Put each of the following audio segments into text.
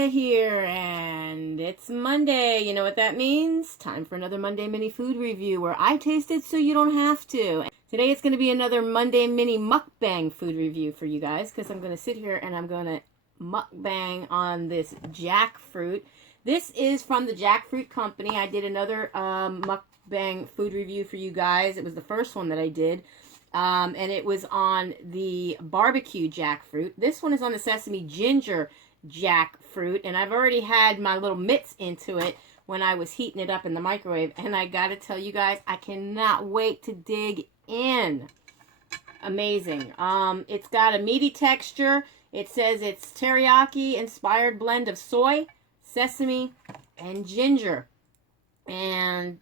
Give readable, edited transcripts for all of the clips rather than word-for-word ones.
LosingDrea here, and it's Monday. You know what that means? Time for another Monday mini food review where I taste it so you don't have to. Today it's going to be another Monday mini mukbang food review for you guys, because I'm going to sit here and I'm going to mukbang on this jackfruit. This is from the Jackfruit Company. I did another mukbang food review for you guys. It was the first one that I did. And it was on the barbecue jackfruit. This one is on the Sesame-Ginger Jackfruit. And I've already had my little mitts into it when I was heating it up in the microwave. And I gotta tell you guys, I cannot wait to dig in. Amazing. It's got a meaty texture. It says it's teriyaki-inspired blend of soy, sesame, and ginger. And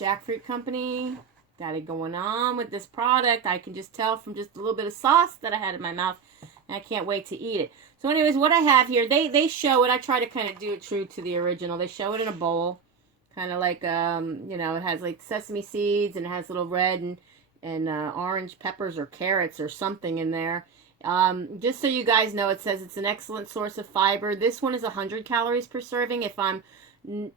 Jackfruit Company got it going on with this product. I can just tell from just a little bit of sauce that I had in my mouth, and I can't wait to eat it. So anyways, what I have here, they show it. I try to kind of do it true to the original. They show it in a bowl, kind of like, you know, it has like sesame seeds, and it has little red and orange peppers or carrots or something in there. Just so you guys know, it says it's an excellent source of fiber. This one is 100 calories per serving. If I'm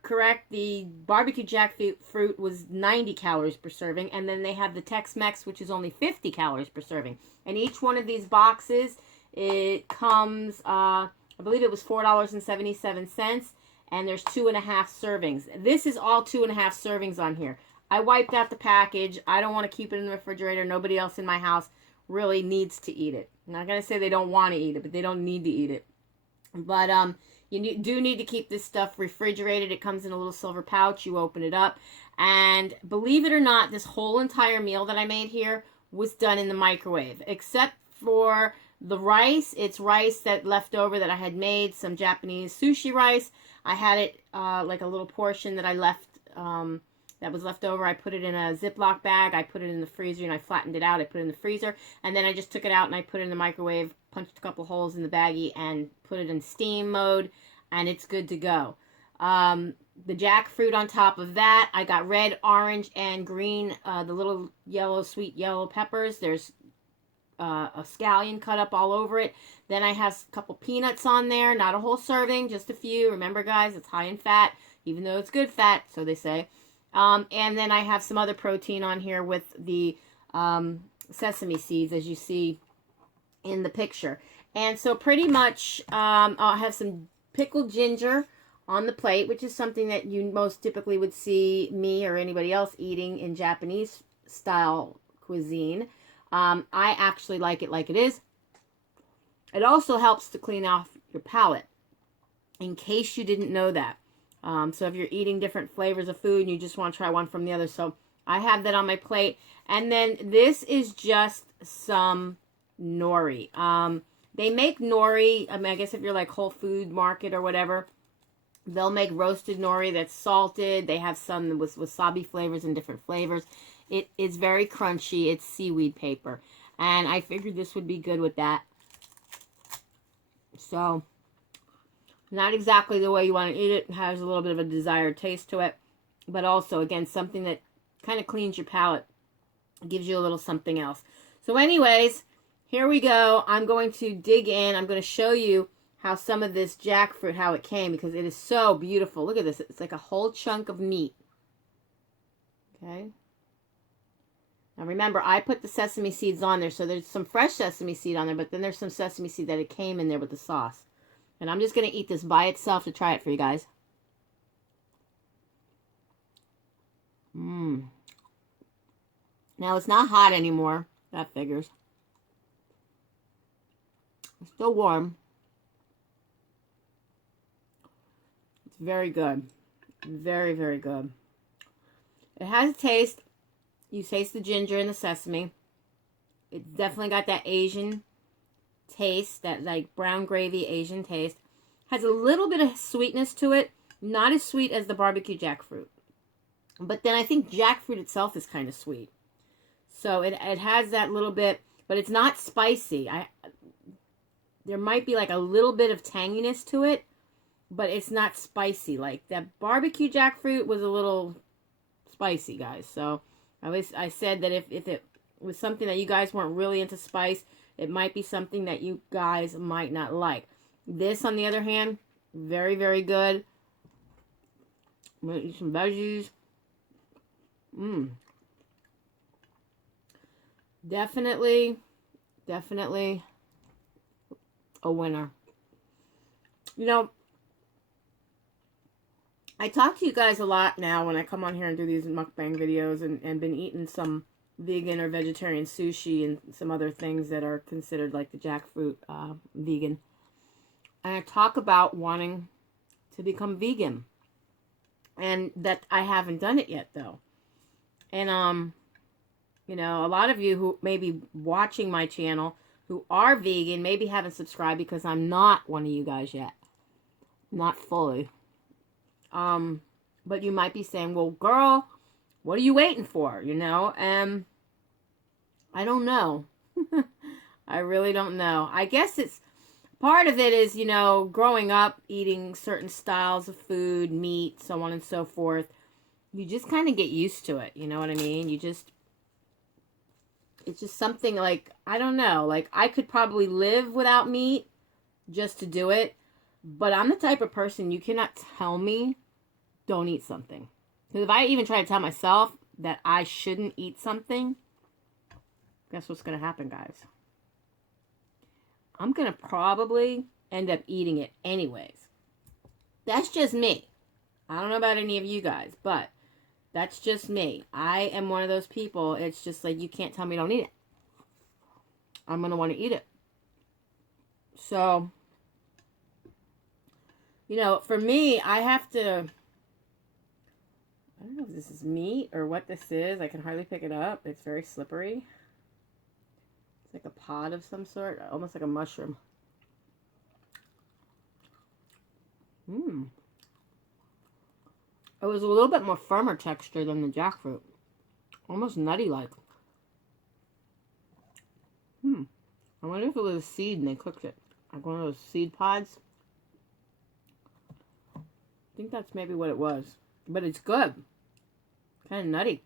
correct, the barbecue jackfruit was 90 calories per serving, and then they have the Tex-Mex, which is only 50 calories per serving. And each one of these boxes, it comes, I believe it was $4.77, and there's 2.5 servings. This is all 2.5 servings on here. I wiped out the package. I don't want to keep it in the refrigerator. Nobody else in my house really needs to eat it. I'm not going to say they don't want to eat it, but they don't need to eat it. But you do need to keep this stuff refrigerated. It comes in a little silver pouch. You open it up. And believe it or not, this whole entire meal that I made here was done in the microwave. Except for the rice. It's rice that left over that I had made. Some Japanese sushi rice. I had it like a little portion that I left, that was left over. I put it in a Ziploc bag. I put it in the freezer and I flattened it out. I put it in the freezer. And then I just took it out and I put it in the microwave, punched a couple holes in the baggie, and put it in steam mode, and it's good to go. The jackfruit on top of that, I got red, orange, and green, the little yellow, sweet yellow peppers. There's a scallion cut up all over it. Then I have a couple peanuts on there, not a whole serving, just a few. Remember, guys, it's high in fat, even though it's good fat, so they say. And then I have some other protein on here with the sesame seeds, as you see in the picture. And so pretty much I'll have some pickled ginger on the plate, which is something that you most typically would see me or anybody else eating in Japanese style cuisine. I actually like it like it is. It also helps to clean off your palate, in case you didn't know that. So if you're eating different flavors of food and you just want to try one from the other. So I have that on my plate. And then this is just some nori. They make nori, I mean, I guess if you're like Whole Food Market or whatever, they'll make roasted nori that's salted. They have some with wasabi flavors and different flavors. It is very crunchy. It's seaweed paper. And I figured this would be good with that. So, not exactly the way you want to eat it. It has a little bit of a desired taste to it. But also, again, something that kind of cleans your palate. Gives you a little something else. So anyways, here we go. I'm going to dig in. I'm going to show you how some of this jackfruit, how it came, because it is so beautiful. Look at this. It's like a whole chunk of meat. Okay. Now remember, I put the sesame seeds on there, so there's some fresh sesame seed on there, but then there's some sesame seed that it came in there with the sauce. And I'm just going to eat this by itself to try it for you guys. Mmm. Now, it's not hot anymore. That figures. It's still warm. It's very good. Very, very good. It has a taste. You taste the ginger and the sesame. It's definitely got that Asian taste, that like brown gravy Asian taste. Has a little bit of sweetness to it. Not as sweet as the barbecue jackfruit. But then I think jackfruit itself is kind of sweet. So it has that little bit, but it's not spicy. There might be like a little bit of tanginess to it, but it's not spicy. Like that barbecue jackfruit was a little spicy, guys. So I said that if it was something that you guys weren't really into spice, it might be something that you guys might not like. This, on the other hand, Very, very good. I'm going to eat some veggies. Definitely a winner. You know, I talk to you guys a lot now when I come on here and do these mukbang videos, and been eating some vegan or vegetarian sushi and some other things that are considered like the jackfruit vegan. And I talk about wanting to become vegan. And that I haven't done it yet, though. And, you know, a lot of you who may be watching my channel who are vegan maybe haven't subscribed because I'm not one of you guys yet. Not fully. But you might be saying, well, girl, what are you waiting for? You know? And I don't know. I really don't know. I guess it's part of it is, you know, growing up eating certain styles of food, meat, so on and so forth. You just kind of get used to it. You know what I mean? It's just something like, I don't know, like I could probably live without meat just to do it. But I'm the type of person you cannot tell me don't eat something. Because if I even try to tell myself that I shouldn't eat something, guess what's going to happen, guys? I'm going to probably end up eating it anyways. That's just me. I don't know about any of you guys, but that's just me. I am one of those people, it's just like, you can't tell me don't eat it. I'm going to want to eat it. So, you know, for me, I have to, I don't know if this is meat or what this is. I can hardly pick it up. It's very slippery. It's like a pod of some sort, almost like a mushroom. It was a little bit more firmer texture than the jackfruit. Almost nutty-like. I wonder if it was a seed and they cooked it. Like one of those seed pods. I think that's maybe what it was. But it's good. Kind of nutty.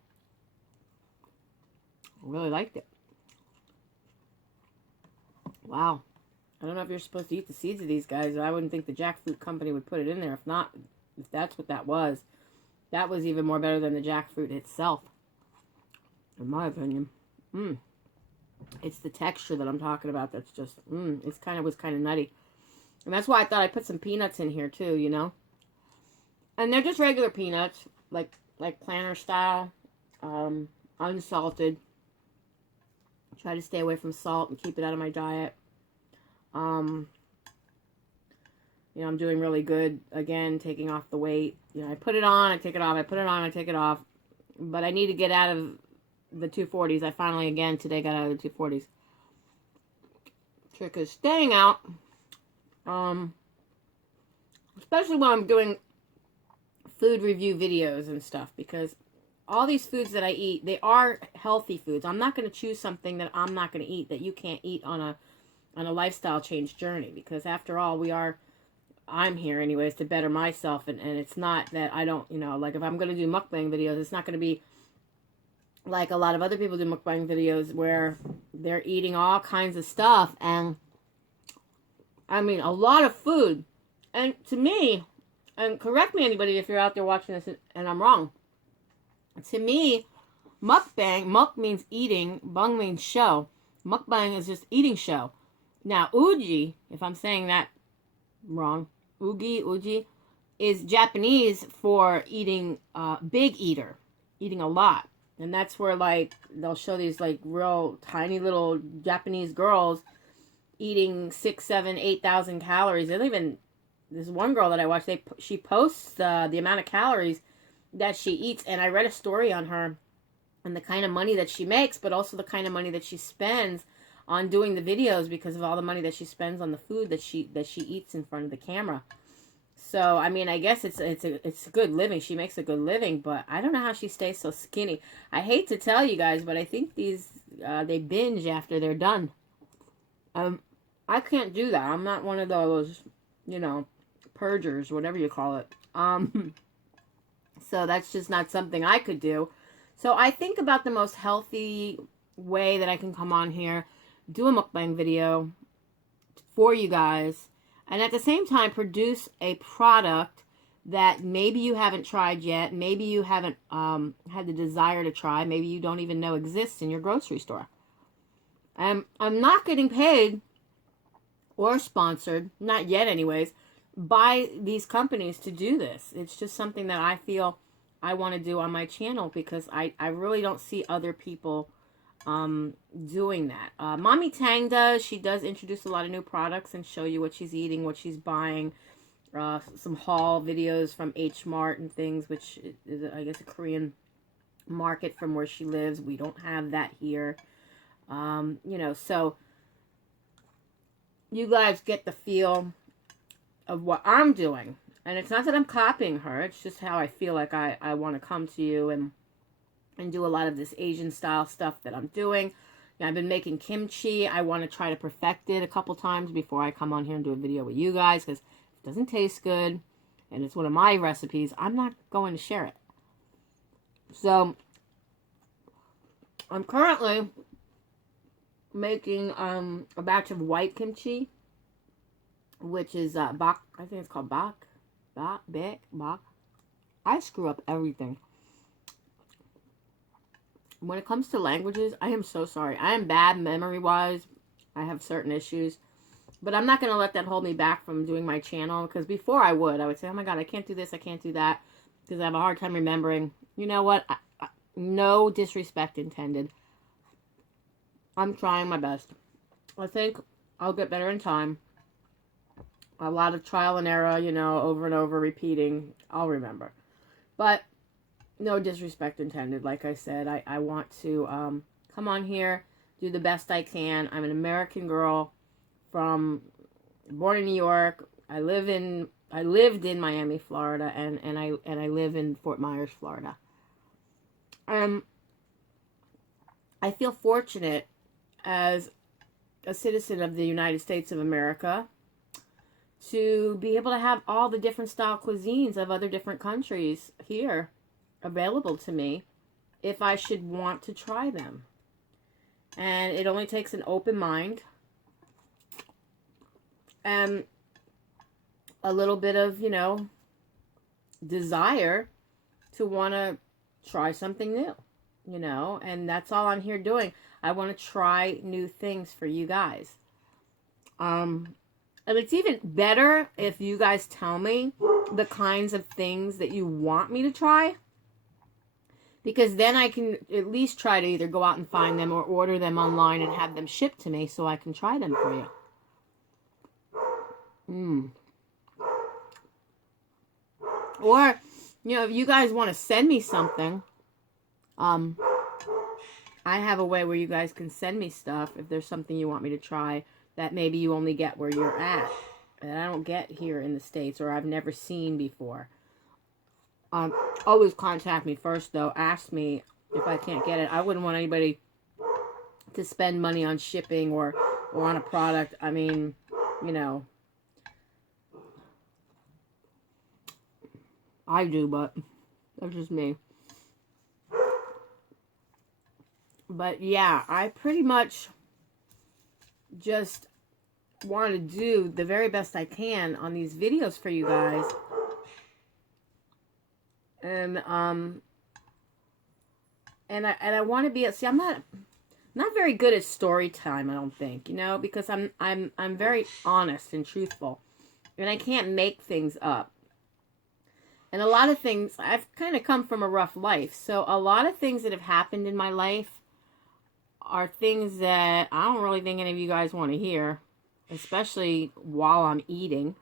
I really liked it. Wow. I don't know if you're supposed to eat the seeds of these guys. I wouldn't think the jackfruit company would put it in there. If not, if that's what that was even more better than the jackfruit itself. In my opinion. It's the texture that I'm talking about that's just, was kind of nutty. And that's why I thought I'd put some peanuts in here too, you know. And they're just regular peanuts, like planter style, unsalted. Try to stay away from salt and keep it out of my diet. You know, I'm doing really good, again, taking off the weight. You know, I put it on, I take it off, I put it on, I take it off. But I need to get out of the 240s. I finally, again, today got out of the 240s. Trick is staying out. Especially when I'm doing food review videos and stuff. Because all these foods that I eat, they are healthy foods. I'm not going to choose something that I'm not going to eat, that you can't eat on a lifestyle change journey. Because after all, I'm here anyways to better myself, and it's not that I don't, you know, like if I'm going to do mukbang videos, it's not going to be like a lot of other people do mukbang videos where they're eating all kinds of stuff, and I mean a lot of food. And to me, and correct me anybody if you're out there watching this and I'm wrong, to me, mukbang, muk means eating, bang means show. Mukbang is just eating show. Now uji, if I'm saying that wrong, uji is Japanese for eating, big eater, eating a lot. And that's where, like, they'll show these, like, real tiny little Japanese girls eating 6,000, 7,000, 8,000 calories. They don't even, this one girl that I watched, she posts the amount of calories that she eats. And I read a story on her and the kind of money that she makes, but also the kind of money that she spends on doing the videos because of all the money that she spends on the food that she eats in front of the camera. So, I mean, I guess it's a good living. She makes a good living, but I don't know how she stays so skinny. I hate to tell you guys, but I think these, they binge after they're done. I can't do that. I'm not one of those, you know, purgers, whatever you call it. So that's just not something I could do. So I think about the most healthy way that I can come on here, do a mukbang video for you guys. and at the same time produce a product that maybe you haven't tried yet, maybe you haven't had the desire to try, maybe you don't even know exists in your grocery store. And I'm not getting paid or sponsored, not yet anyways, by these companies to do this. It's just something that I feel I want to do on my channel because I really don't see other people doing that. Mommy Tang does. She does introduce a lot of new products and show you what she's eating, what she's buying. Some haul videos from H Mart and things, which is, I guess, a Korean market from where she lives. We don't have that here. You know, so you guys get the feel of what I'm doing. And it's not that I'm copying her. It's just how I feel like I want to come to you and do a lot of this Asian style stuff that I'm doing. You know, I've been making kimchi. I want to try to perfect it a couple times before I come on here and do a video with you guys, because it doesn't taste good and it's one of my recipes. I'm not going to share it. So I'm currently making a batch of white kimchi, which is bak. I think it's called bak. I screw up everything. When it comes to languages, I am so sorry. I am bad memory-wise. I have certain issues. But I'm not going to let that hold me back from doing my channel. Because before I would say, oh my God, I can't do this, I can't do that. Because I have a hard time remembering. You know what? No disrespect intended. I'm trying my best. I think I'll get better in time. A lot of trial and error, you know, over and over, repeating. I'll remember. But no disrespect intended. Like I said, I want to come on here, do the best I can. I'm an American girl born in New York. I lived in Miami, Florida, and I live in Fort Myers, Florida. I feel fortunate as a citizen of the United States of America to be able to have all the different style cuisines of other different countries here available to me if I should want to try them. And it only takes an open mind and a little bit of, you know, desire to want to try something new, you know, and that's all I'm here doing. I want to try new things for you guys. And it's even better if you guys tell me the kinds of things that you want me to try, because then I can at least try to either go out and find them or order them online and have them shipped to me so I can try them for you. Or, you know, if you guys want to send me something, I have a way where you guys can send me stuff if there's something you want me to try that maybe you only get where you're at, that I don't get here in the States or I've never seen before. Always contact me first, though. Ask me if I can't get it. I wouldn't want anybody to spend money on shipping or on a product. I mean, you know, I do, but that's just me. But yeah, I pretty much just want to do the very best I can on these videos for you guys. And I want to be, see, I'm not very good at story time, I don't think, you know, because I'm very honest and truthful, and I can't make things up. And a lot of things, I've kind of come from a rough life, so a lot of things that have happened in my life are things that I don't really think any of you guys want to hear, especially while I'm eating.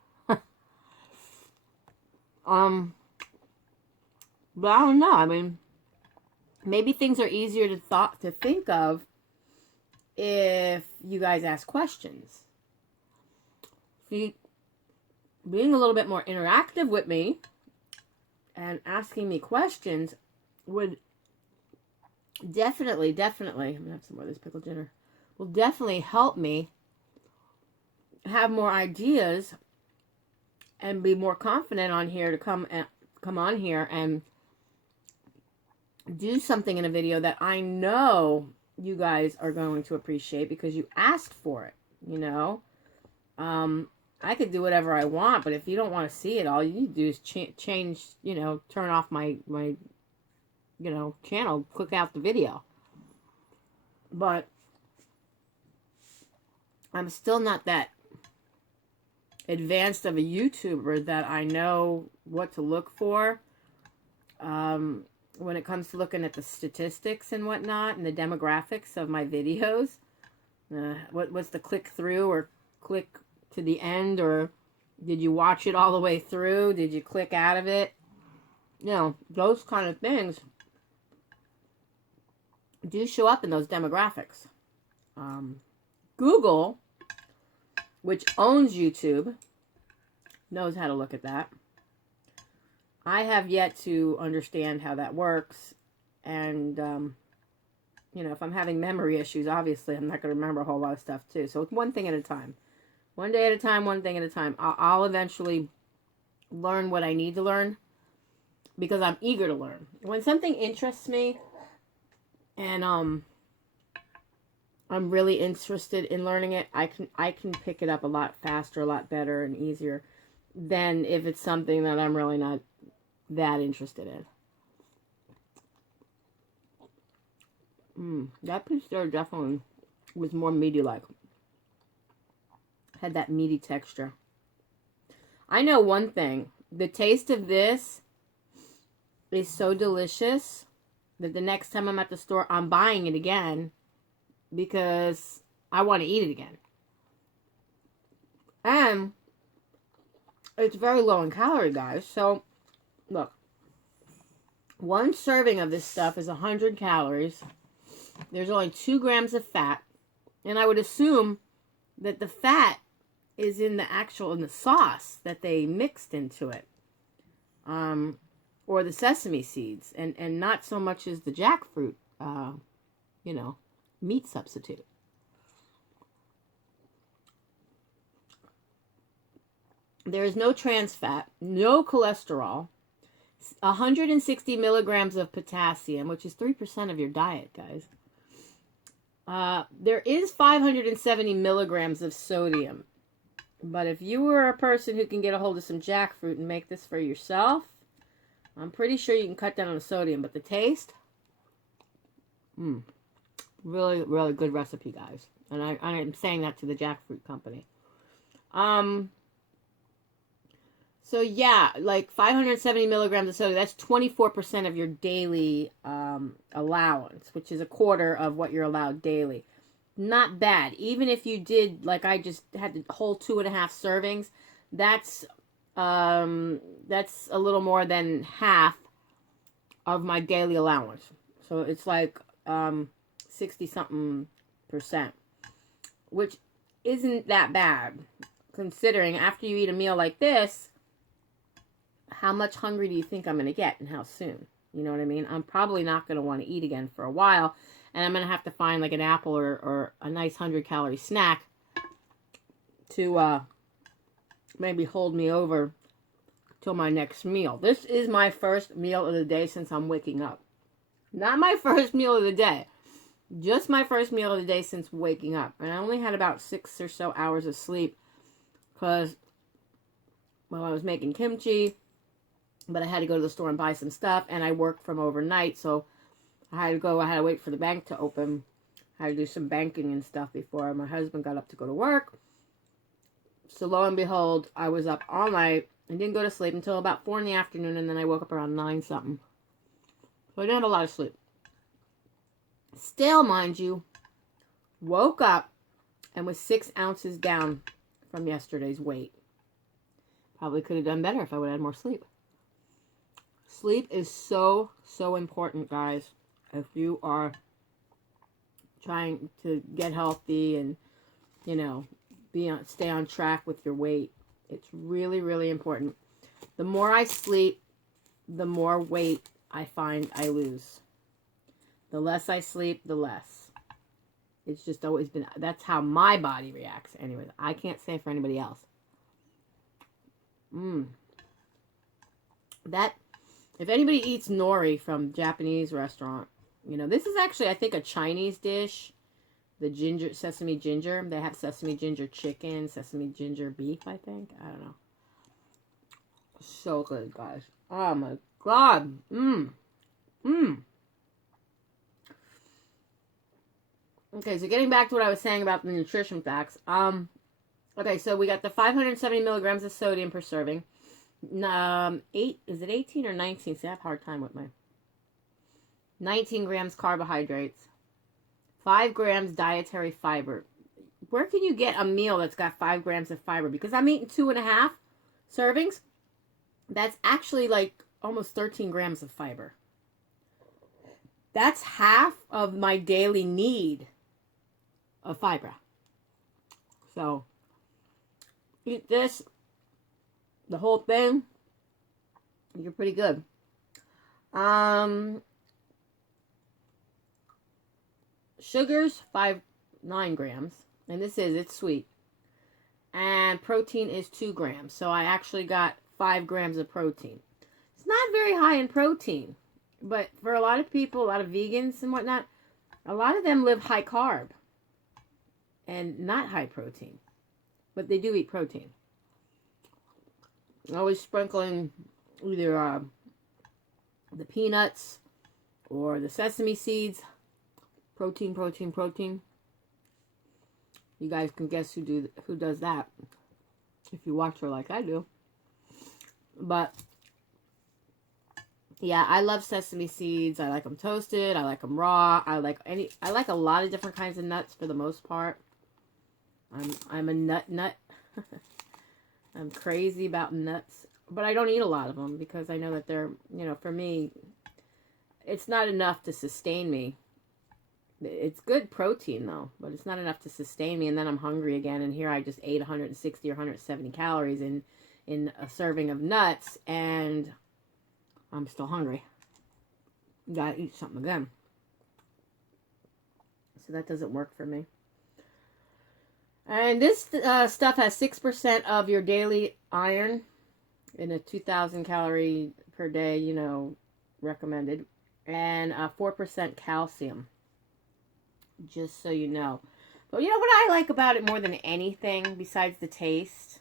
But I don't know. I mean, maybe things are easier to think of if you guys ask questions. See, being a little bit more interactive with me and asking me questions would definitely, I'm gonna have some more of this pickled ginger, will definitely help me have more ideas and be more confident on here to come on here and do something in a video that I know you guys are going to appreciate because you asked for it, you know. I could do whatever I want, but if you don't want to see it, all you need to do is change, you know, turn off my you know, channel, click out the video. But I'm still not that advanced of a YouTuber that I know what to look for when it comes to looking at the statistics and whatnot and the demographics of my videos. What's the click through or click to the end, or did you watch it all the way through? Did you click out of it? You know, those kind of things do show up in those demographics. Google, which owns YouTube, knows how to look at that. I have yet to understand how that works, and you know, if I'm having memory issues, obviously I'm not going to remember a whole lot of stuff too. So it's one thing at a time. One day at a time, one thing at a time. I'll eventually learn what I need to learn because I'm eager to learn. When something interests me and I'm really interested in learning it, I can pick it up a lot faster, a lot better and easier than if it's something that I'm really not that interested in. That piece there definitely was more meaty-like. Had that meaty texture. I know one thing. The taste of this is so delicious that the next time I'm at the store, I'm buying it again because I want to eat it again. And it's very low in calorie, guys. So, look. One serving of this stuff is 100 calories. There's only 2 grams of fat. And I would assume that the fat is in the sauce that they mixed into it. Or the sesame seeds. And not so much as the jackfruit, you know, meat substitute. There is no trans fat, no cholesterol, 160 milligrams of potassium, which is 3% of your diet, guys. There is 570 milligrams of sodium. But if you were a person who can get a hold of some jackfruit and make this for yourself, I'm pretty sure you can cut down on the sodium. But the taste, really, really good recipe, guys. And I'm saying that to the jackfruit company. So yeah, like 570 milligrams of sodium, that's 24% of your daily allowance, which is a quarter of what you're allowed daily. Not bad. Even if you did, like I just had the whole 2.5 servings, that's a little more than half of my daily allowance. So it's like 60-something%, which isn't that bad, considering after you eat a meal like this, how much hungry do you think I'm going to get and how soon? You know what I mean? I'm probably not going to want to eat again for a while. And I'm going to have to find like an apple or a nice 100-calorie snack to maybe hold me over till my next meal. This is my first meal of the day since I'm waking up. Not my first meal of the day. Just my first meal of the day since waking up. And I only had about 6 or so hours of sleep because, well, I was making kimchi. But I had to go to the store and buy some stuff. And I worked from overnight. So I had to wait for the bank to open. I had to do some banking and stuff before my husband got up to go to work. So lo and behold, I was up all night and didn't go to sleep until about 4 in the afternoon. And then I woke up around 9 something. So I didn't have a lot of sleep. Still, mind you, woke up and was 6 ounces down from yesterday's weight. Probably could have done better if I would have had more sleep. Sleep is so, so important, guys. If you are trying to get healthy and, you know, stay on track with your weight, it's really, really important. The more I sleep, the more weight I find I lose. The less I sleep, the less. It's just always been, that's how my body reacts. Anyways, I can't say for anybody else. If anybody eats nori from Japanese restaurant, you know, this is actually, I think, a Chinese dish. the ginger, sesame ginger. They have sesame ginger chicken, sesame ginger beef, I think. I don't know. So good, guys. Oh my God. Okay, so getting back to what I was saying about the nutrition facts. Okay, so we got the 570 milligrams of sodium per serving. Is it 18 or 19? See, I have a hard time with my 19 grams carbohydrates, 5 grams dietary fiber. Where can you get a meal that's got 5 grams of fiber? Because I'm eating 2.5 servings. That's actually like almost 13 grams of fiber. That's half of my daily need of fiber. So eat this, the whole thing, you're pretty good. 9 grams, and it's sweet. And protein is 2 grams, so I actually got 5 grams of protein. It's not very high in protein, but for a lot of people, a lot of vegans and whatnot, a lot of them live high carb and not high protein, but they do eat protein. Always sprinkling either the peanuts or the sesame seeds. Protein, protein, protein. You guys can guess who does that if you watch her like I do. But yeah, I love sesame seeds. I like them toasted. I like them raw. I like a lot of different kinds of nuts for the most part. I'm a nut. I'm crazy about nuts, but I don't eat a lot of them because I know that they're, for me, it's not enough to sustain me. It's good protein though, but it's not enough to sustain me, and then I'm hungry again, and here I just ate 160 or 170 calories in a serving of nuts, and I'm still hungry. Gotta eat something again. So that doesn't work for me. And this stuff has 6% of your daily iron in a 2,000 calorie per day, recommended, and 4% calcium, just so you know. But you know what I like about it more than anything besides the taste?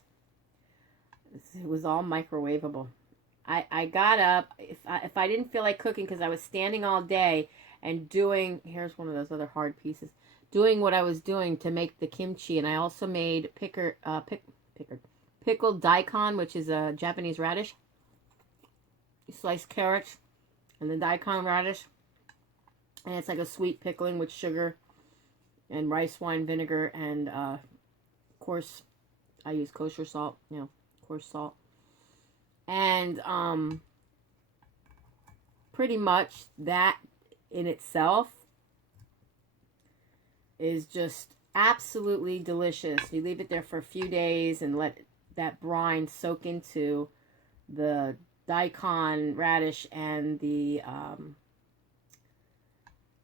It was all microwavable. I got up, if I didn't feel like cooking because I was standing all day and doing, here's one of those other hard pieces, doing what I was doing to make the kimchi, and I also made pickled daikon, which is a Japanese radish. You slice carrots and the daikon radish, and it's like a sweet pickling with sugar and rice wine vinegar, and of course I use kosher salt, coarse salt, and pretty much that in itself is just absolutely delicious. You leave it there for a few days and let that brine soak into the daikon radish and the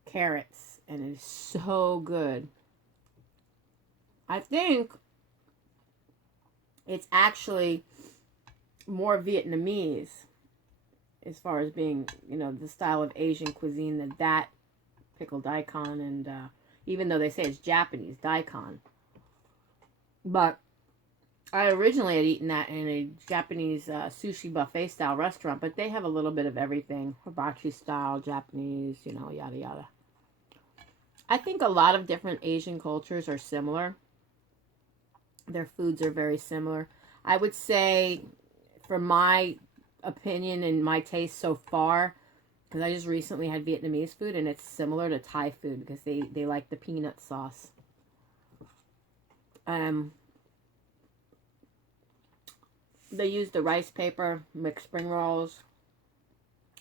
carrots, and it is so good. I think it's actually more Vietnamese as far as being, the style of Asian cuisine that pickled daikon, and even though they say it's Japanese daikon. But I originally had eaten that in a Japanese sushi buffet style restaurant, but they have a little bit of everything. Hibachi style, Japanese, yada yada. I think a lot of different Asian cultures are similar. Their foods are very similar. I would say, for my opinion and my taste so far, because I just recently had Vietnamese food, and it's similar to Thai food because they like the peanut sauce. They use the rice paper, mixed spring rolls.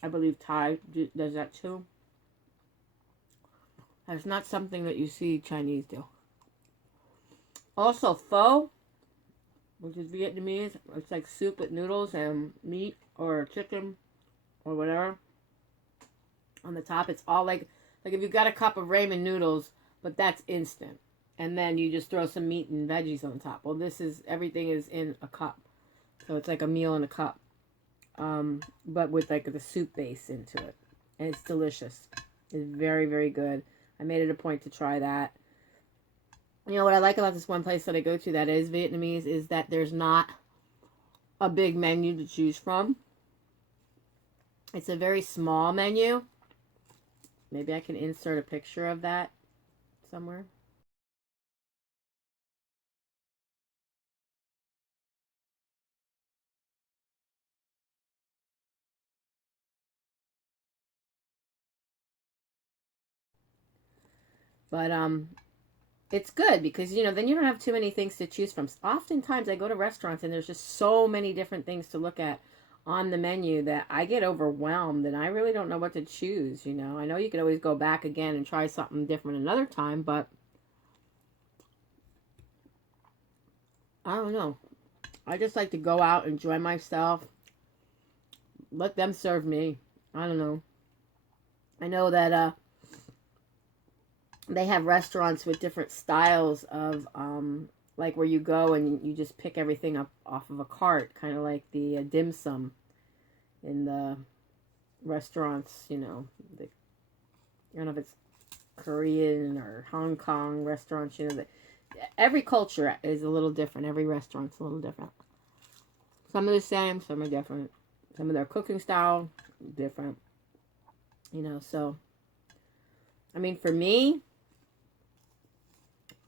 I believe Thai does that too. That's not something that you see Chinese do. Also, pho, which is Vietnamese. It's like soup with noodles and meat or chicken or whatever on the top. It's all like if you've got a cup of ramen noodles, but that's instant. And then you just throw some meat and veggies on the top. Well, everything is in a cup. So it's like a meal in a cup. But with like the soup base into it. And it's delicious. It's very, very good. I made it a point to try that. You know, what I like about this one place that I go to that is Vietnamese is that there's not a big menu to choose from. It's a very small menu. Maybe I can insert a picture of that somewhere. But it's good because, you know, then you don't have too many things to choose from. Oftentimes I go to restaurants and there's just so many different things to look at on the menu that I get overwhelmed and I really don't know what to choose, you know. I know you could always go back again and try something different another time, but I don't know. I just like to go out, enjoy myself, let them serve me. I don't know. I know that they have restaurants with different styles of like where you go and you just pick everything up off of a cart, kind of like the dim sum in the restaurants, you know. I don't know if it's Korean or Hong Kong restaurants, you know. Every culture is a little different. Every restaurant's a little different. Some are the same, some are different. Some of their cooking style, different. You know, so, I mean, for me,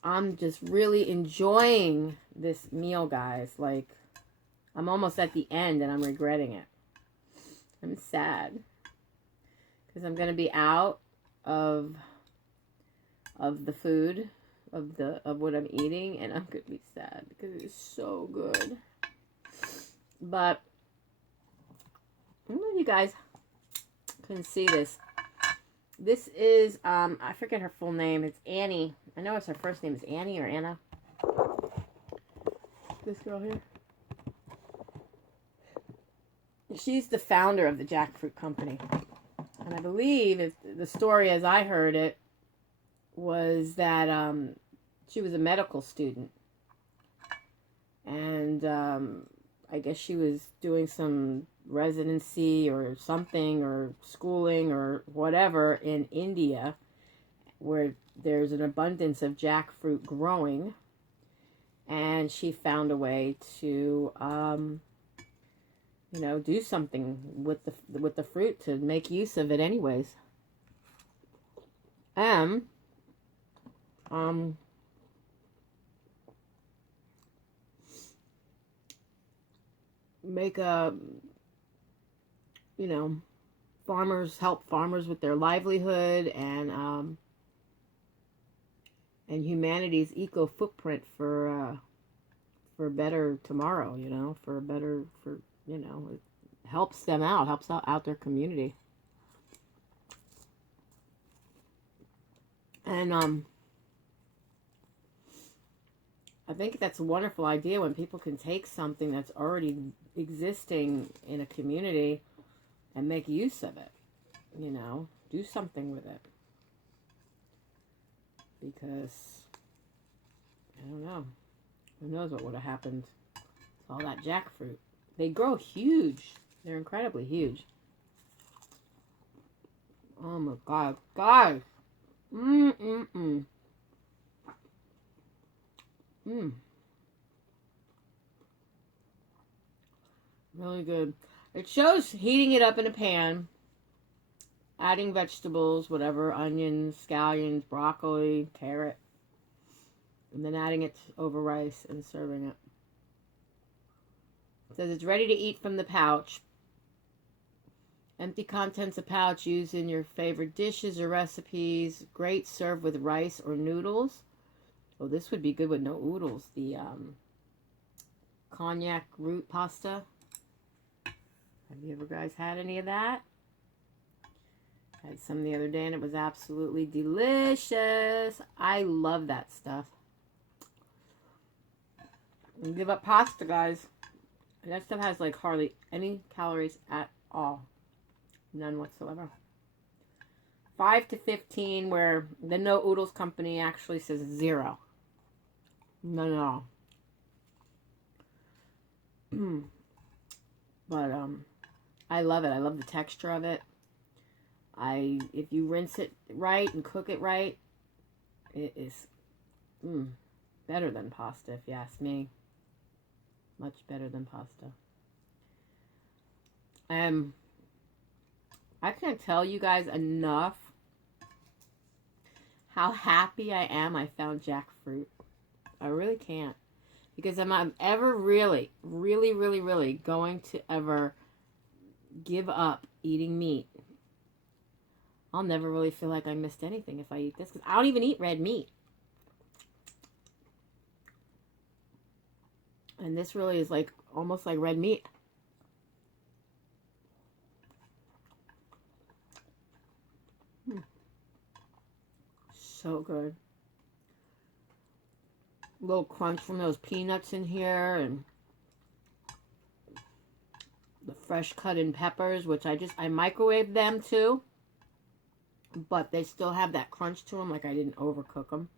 I'm just really enjoying this meal, guys. Like, I'm almost at the end and I'm regretting it. I'm sad. Because I'm going to be out of the food, of what I'm eating, and I'm going to be sad because it's so good. But, I don't know if you guys can see this. This is, I forget her full name. It's Annie. I know it's her first name is Annie or Anna. This girl here. She's the founder of the Jackfruit Company. And I believe if the story as I heard it was that she was a medical student. And I guess she was doing some residency or something or schooling or whatever in India where there's an abundance of jackfruit growing, and she found a way to you know, do something with the fruit to make use of it anyways. And make a, you know, help farmers with their livelihood and humanity's eco footprint for better tomorrow, you know, you know, it helps them out, helps out their community. And I think that's a wonderful idea when people can take something that's already existing in a community and make use of it, you know, do something with it. Because, I don't know, who knows what would have happened to all that jackfruit. They grow huge. They're incredibly huge. Oh my God, guys. Mmm. Really good. It shows heating it up in a pan, adding vegetables, whatever, onions, scallions, broccoli, carrot, and then adding it over rice and serving it. It says it's ready to eat from the pouch. Empty contents of pouch used in your favorite dishes or recipes. Great served with rice or noodles. Oh, this would be good with no oodles. The cognac root pasta. Have you ever guys had any of that? Had some the other day and it was absolutely delicious. I love that stuff. And give up pasta, guys. And that stuff has like hardly any calories at all. None whatsoever. 5 to 15, where the No Oodles company actually says 0. None at all. But I love it. I love the texture of it. If you rinse it right and cook it right, it is better than pasta, if you ask me. Much better than pasta. I can't tell you guys enough how happy I am I found jackfruit. I really can't. Because I'm ever really going to ever give up eating meat, I'll never really feel like I missed anything if I eat this. Because I don't even eat red meat. And this really is like almost like red meat. So good. A little crunch from those peanuts in here, and the fresh cut in peppers, which I microwaved them too, but they still have that crunch to them, like I didn't overcook them.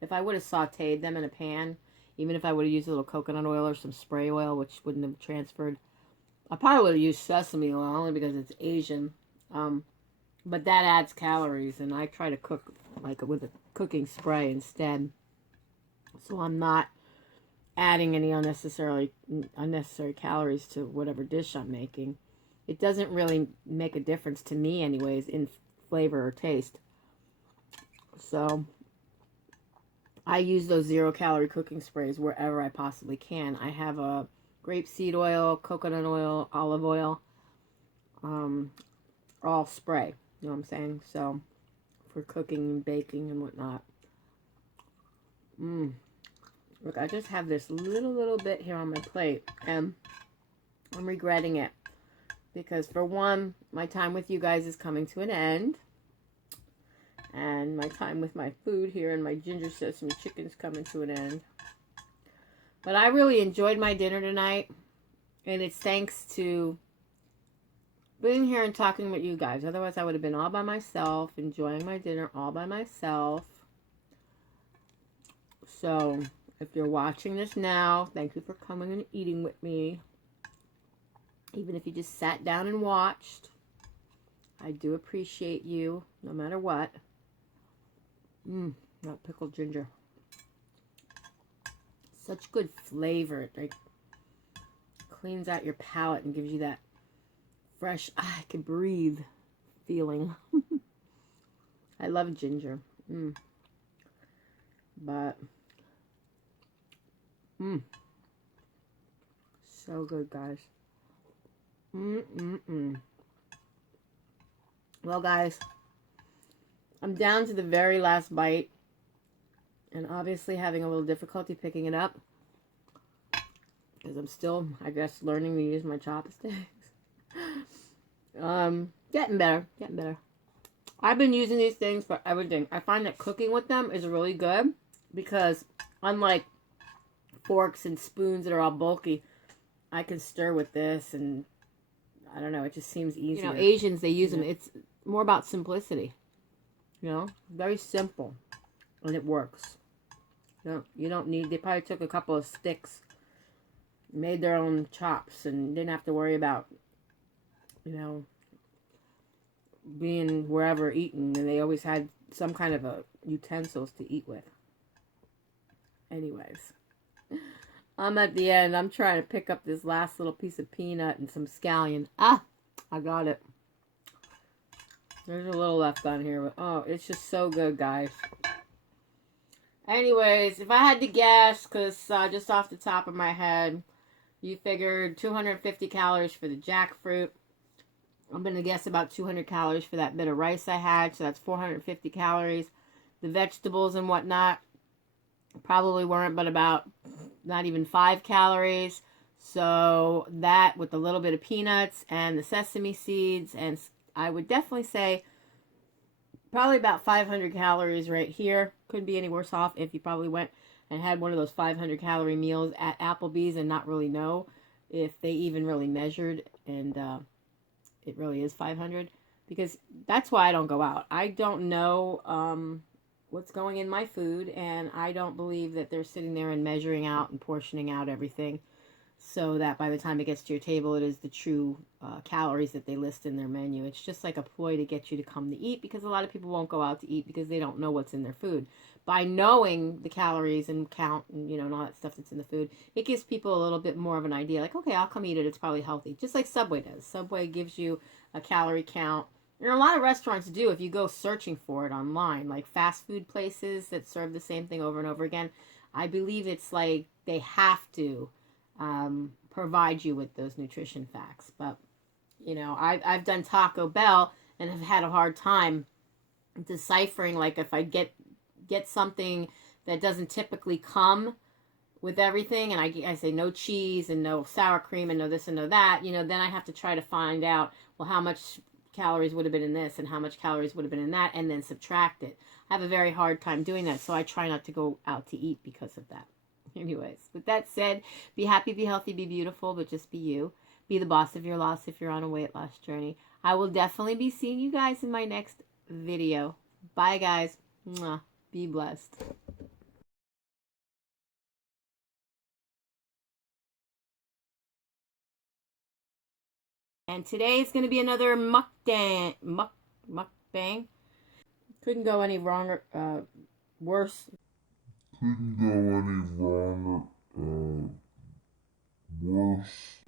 If I would have sauteed them in a pan, even if I would have used a little coconut oil or some spray oil, which wouldn't have transferred, I probably would have used sesame oil only because it's Asian, but that adds calories, and I try to cook like with a cooking spray instead. So I'm not adding any unnecessary calories to whatever dish I'm making. It doesn't really make a difference to me anyways in flavor or taste. So I use those 0-calorie cooking sprays wherever I possibly can. I have a grapeseed oil, coconut oil, olive oil, all spray. You know what I'm saying? So for cooking and baking and whatnot. Look, I just have this little bit here on my plate, and I'm regretting it. Because for one, my time with you guys is coming to an end. And my time with my food here and my ginger sesame chicken is coming to an end. But I really enjoyed my dinner tonight. And it's thanks to being here and talking with you guys. Otherwise, I would have been all by myself, enjoying my dinner all by myself. So if you're watching this now, thank you for coming and eating with me. Even if you just sat down and watched, I do appreciate you, no matter what. That pickled ginger. Such good flavor. It like cleans out your palate and gives you that fresh, I can breathe feeling. I love ginger. But so good, guys. Well, guys, I'm down to the very last bite, and obviously having a little difficulty picking it up because I'm still, I guess, learning to use my chopsticks. Getting better. I've been using these things for everything. I find that cooking with them is really good because unlike forks and spoons that are all bulky, I can stir with this, and I don't know, it just seems easier. You know, Asians, they use them. It's more about simplicity. You know, very simple, and it works. You don't need, they probably took a couple of sticks, made their own chops, and didn't have to worry about, you know, being wherever eating, and they always had some kind of a utensils to eat with. Anyways, I'm at the end. I'm trying to pick up this last little piece of peanut and some scallion. I got it. There's a little left on here, but oh, it's just so good, guys. Anyways, if I had to guess, because just off the top of my head, you figured 250 calories for the jackfruit. I'm going to guess about 200 calories for that bit of rice I had, so that's 450 calories. The vegetables and whatnot probably weren't, but about not even 5 calories. So that with a little bit of peanuts and the sesame seeds, and I would definitely say probably about 500 calories right here. Couldn't be any worse off if you probably went and had one of those 500 calorie meals at Applebee's and not really know if they even really measured, and it really is 500, because that's why I don't go out. I don't know what's going in my food, and I don't believe that they're sitting there and measuring out and portioning out everything. so that by the time it gets to your table, it is the true calories that they list in their menu. It's just like a ploy to get you to come to eat, because a lot of people won't go out to eat because they don't know what's in their food. By knowing the calories and count and, and all that stuff that's in the food, it gives people a little bit more of an idea. Like, okay, I'll come eat it. It's probably healthy. Just like Subway does. Subway gives you a calorie count. And a lot of restaurants do if you go searching for it online, like fast food places that serve the same thing over and over again. I believe it's like they have to provide you with those nutrition facts. But, I've done Taco Bell and have had a hard time deciphering, like, if I get something that doesn't typically come with everything, and I say no cheese and no sour cream and no this and no that, then I have to try to find out, well, how much calories would have been in this and how much calories would have been in that, and then subtract it. I have a very hard time doing that, so I try not to go out to eat because of that. Anyways, with that said, be happy, be healthy, be beautiful, but just be you. Be the boss of your loss if you're on a weight loss journey. I will definitely be seeing you guys in my next video. Bye, guys. Mwah. Be blessed. And today is going to be another mukbang. Couldn't go any wrong, worse. Couldn't go any wrong, worse.